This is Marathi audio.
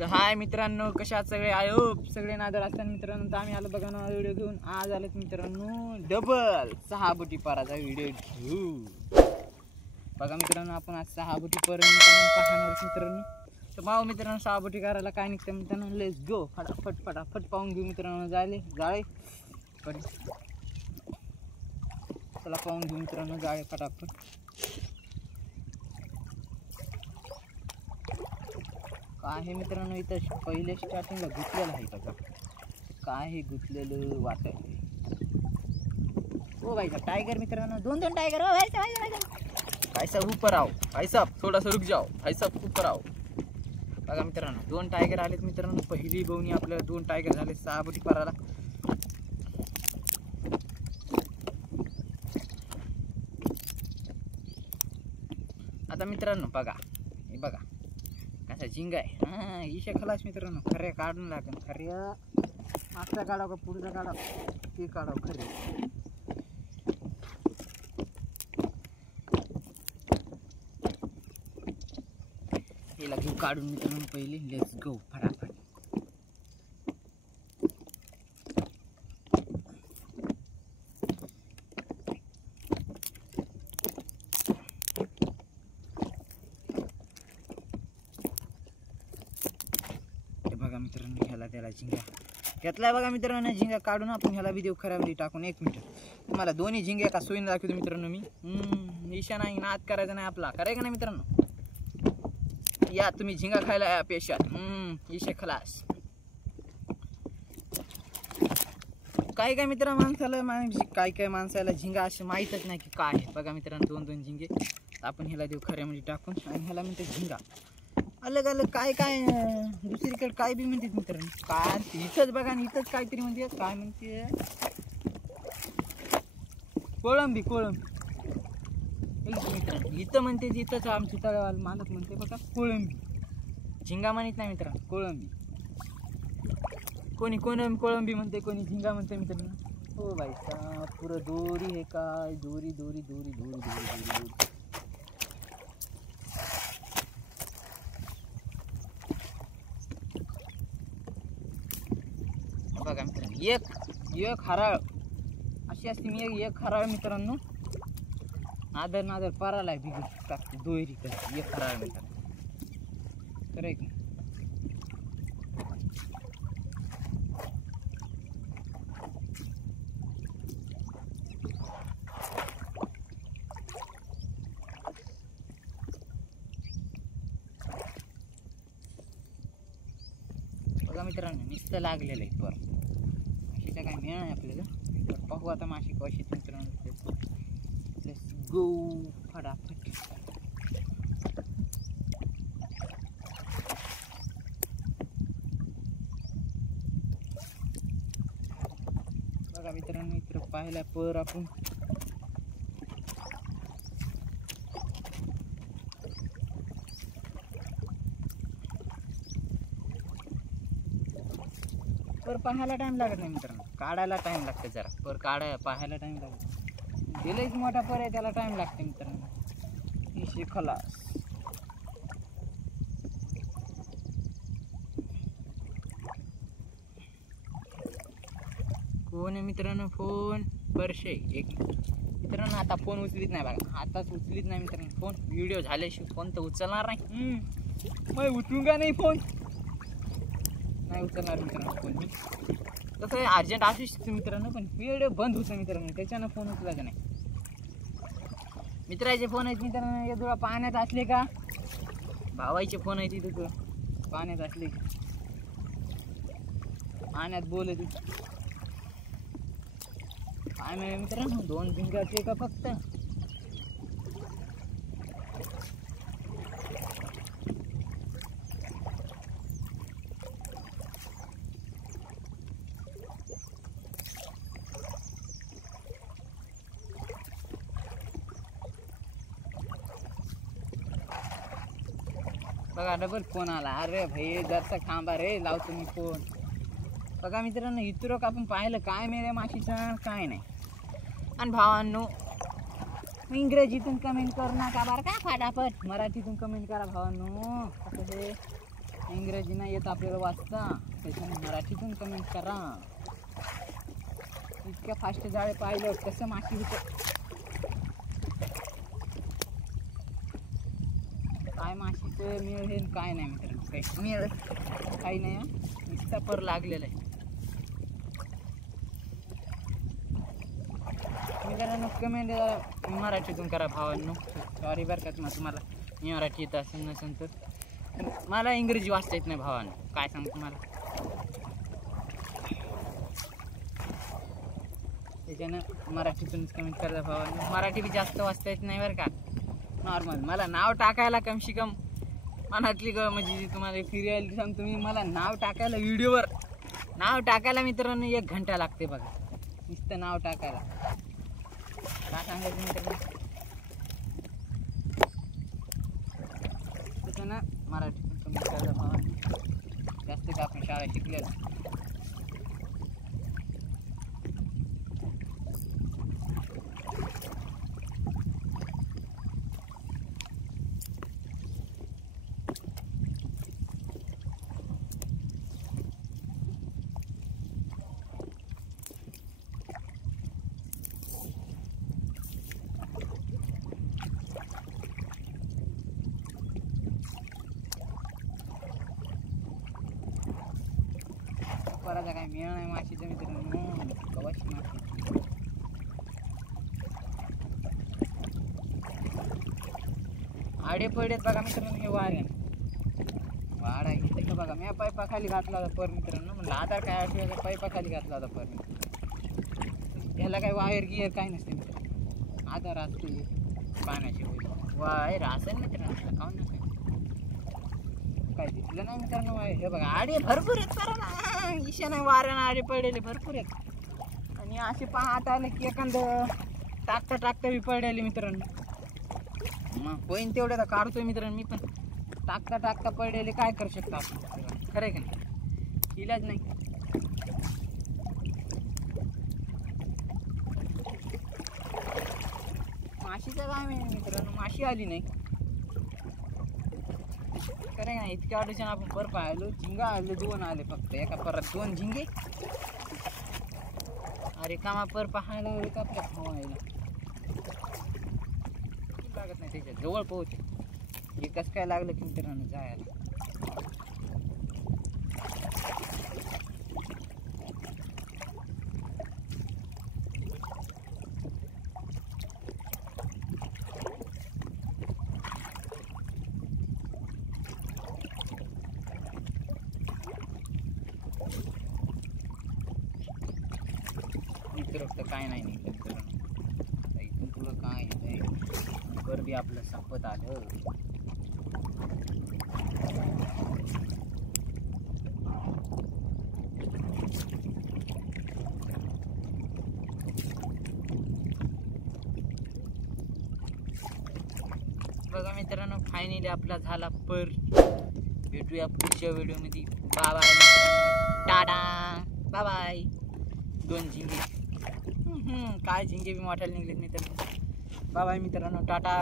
तर हाय मित्रांनो, कशात सगळे आयोग सगळे नादर असताना मित्रांनो, तर आम्ही आलो बघा ना व्हिडिओ घेऊन. आज आलेत मित्रांनो डबल 6 बोटी पाराचा व्हिडिओ घेऊ. बघा मित्रांनो, आपण आज 6 बोटी पर्यंत पाहणार मित्रांनो. तर भाऊ मित्रांनो, 6 बोटी करायला काय निघतं मित्रांनो, लेट्स गो. फटाफट फटाफट पाहून घेऊ मित्रांनो. जाळे चला पाहून घेऊ मित्रांनो, जाळे फटाफट. काय हे मित्रांनो, इथं पहिले स्टार्टिंगला गुंतलेलं आहे बघा. काय हे गुंतलेलं वाटत. ओ भाई साहब टाइगर मित्रांनो, दोन टाइगर. ओ भाई साहब ऊपर आओ, भाई साहब थोड़ा सा रुक जाओ, भाई साहब ऊपर आओ. बघा मित्रांनो, 2 टाइगर आलेत मित्रांनो. पहिली बवणी आपल्याला 2 टाइगर झाले 6 बोटी पाराला. आता मित्रांनो बघा, हे बघा कसा झिंगा आहे. हा इशा खलास मित्रांनो. खऱ्या काढून लागेल. खऱ्या मागचा काढावं का पुढचा काढावं, ते काढावं खरे. याला घेऊ काढून मित्रांनो पहिले. लेट्स गो फटाफट. बघा मित्रांनो, ह्याला त्याला झिंगा घेतलाय बघा मित्रांनो. झिंगा काढून आपण ह्याला व्हिडिओ खराबली टाकून. 1 मिनिट तुम्हाला दोन्ही झिंगे का सोयीने दाखवतो मित्रांनो मी. ईशा नाही, नाद करायचा नाही आपला, करायचं नाही मित्रांनो. या तुम्ही झिंगा खायला या पेशात. ईशा खलास. काय मित्रांनो, माणसाला काय माणसाला झिंगा असे माहीतच नाही की काय. बघा मित्रांनो, 2 झिंगे आपण ह्याला देऊ खऱ्यामध्ये टाकून. आणि ह्याला म्हणते झिंगा. अलग अलग काय दुसरीकडे काय बी म्हणतात मित्रांनो. काय इथंच बघा ना, इथंच काहीतरी म्हणते. काय म्हणते, कोळंबी मित्रांनो. इथं म्हणते, इथंच आमची तळेवाला मालक म्हणते बघा कोळंबी. झिंगा म्हणत नाही मित्रांनो, कोळंबी. कोणी कोळंबी म्हणते, कोणी झिंगा म्हणते मित्रांनो. हो बाई साहब, पुरं दोरी हे काय, दोरी. बघा मित्रांनो, एक हराळ अशी असते. मी एक हराळ मित्रांनो नादर पाराला बिघड टाकते. दोरी करते एक हराळ मित्रांनो. खरंय की बघा मित्रांनो, नुसतं लागलेलं आहे पर. माशीचा काय मिळणार आहे आपल्याला. पाहू आता माशी कशी मित्रांनो. लेट्स गो फटाफट. बघा मित्रांनो, इथं पाहिला पर आपण. पर पाहायला टाइम लागत नाही मित्रांनो, काढायला टाइम लागते जरा. पर पाहायला टाइम लागत. दिलंच मोठा पर आहे, त्याला टाइम लागते मित्रांनो. इशे खलास. कोण आहे मित्रांनो, फोन परशे एक मित्रांनो. आता फोन उचलीत नाही बघा, आताच उचलीत नाही मित्रांनो फोन. व्हिडिओ झाल्याशिवाय फोन तर उचलणार नाही. मग उचलून का नाही फोन, नाही उचलणार मित्रांनो फोन मी. तसं अर्जंट असू शकतो मित्रांनो, पण व्हिडिओ बंद होतं मित्रांनो, त्याच्यानं फोन उचलायचा नाही. मित्राचे फोन आहेत मित्रांनो. हे तुला पाण्यात असले का, भावाचे फोन आहेत तिथं पाण्यात असले, पाण्यात बोलत काय मिळेल मित्रांनो. 2 झिंगाचे का फक्त. बघा डबल फोन आला. अरे भाई जरसा थांबा रे, लावतो मी फोन. बघा मित्रांनो, इतरक आपण पाहिलं काय मेरे माशीचं काय नाही. आणि भावांनो, इंग्रजीतून कमेंट करू नका बरं का, फटाफट मराठीतून कमेंट करा भावांनो. कसं हे इंग्रजी नाही येत आपल्याला वाचता, त्याच्याने मराठीतून कमेंट करा. इतक्या फास्ट जाळे पाहिलं कसं माशी होतं. काय माशीचं मिळ हे काय नाही मित्रांनो, काही मिळ काही नाही. नुसता पर लागलेला आहे मित्रांनो. कमेंट मराठीतून करा भावांनो. सॉरी बरं का तुम्हाला मराठी येत असेल नसेल तर. मला इंग्रजी वाचता येत नाही भावांनो, काय सांगू तुम्हाला. त्याच्यानं मराठीतूनच कमेंट करा भावांनो. मराठी बी जास्त वाचता येत नाही बरं का. नॉर्मल मला नाव टाकायला कमशी कम मनातली म्हणजे तुम्हाला फिरायला सांगतो मी, मला नाव टाकायला व्हिडिओवर नाव टाकायला मित्रांनो 1 घंटा लागते बघा. नुसतं नाव टाकायला काय सांगायचं मित्रांनो. त्याच्यानं मराठीतून कमेंट करायला भावांनो. जास्त का आपण शाळा शिकलेलं. पराचा काय मिळ नाही माशीचं मित्रांनो. कवाची माशी आडे पडेत बघा मित्रांनो. हे वाडा घेते का बघा. मी पायपा खाली घातला होता पर मित्रांनो. म्हणलं आता काय आठवलं पायपा खाली घातला होता पर मित्रांनो. त्याला काय वायर गियर काय नसते मित्रांनो. आधार असते पाण्याचे वायर असेल मित्रांनो. काऊन नसेल काय दिसलं नाही मित्रांनो वायर. हे बघा आडे भरपूर आहेत करा ना. ईशाने वाऱ्यानं आडे पडलेले भरपूर आहेत. आणि असे पाहत आले की एखादं टाकता बी पडलेले मित्रांनो. मग होईन तेवढे तर काढतोय मित्रांनो मी पण. टाकता पडलेले काय करू शकतो आपण. खरं आहे का नाही. इलाज नाही. माशीचं काय माहिती मित्रांनो. माशी आली नाही. खरं आहे ना. इतक्या ऑडिशन आपण पर पाहिलो. झिंगा आले 2 आले फक्त. एका परत 2 झिंगे. अरे कामा पर पाहायला आले का आपल्या खावायला लागत नाही. त्याच्या जवळ पोहोचते. हे कसं काय लागलं की मित्रांनो जायला. तर काय नाही निघलं इथून पुढं काय येतंय. गर्दी आपलं संपत आलं. बघा मित्रांनो फायनली आपला झाला पर. भेटूया पुढच्या व्हिडिओमध्ये. बाय बाय मित्रांनो. Tata bye bye. 2 झिंगे काय झिंगे बी मोठ्याला निघलेत मित्रांनो. बाय बाय मित्रांनो. टाटा.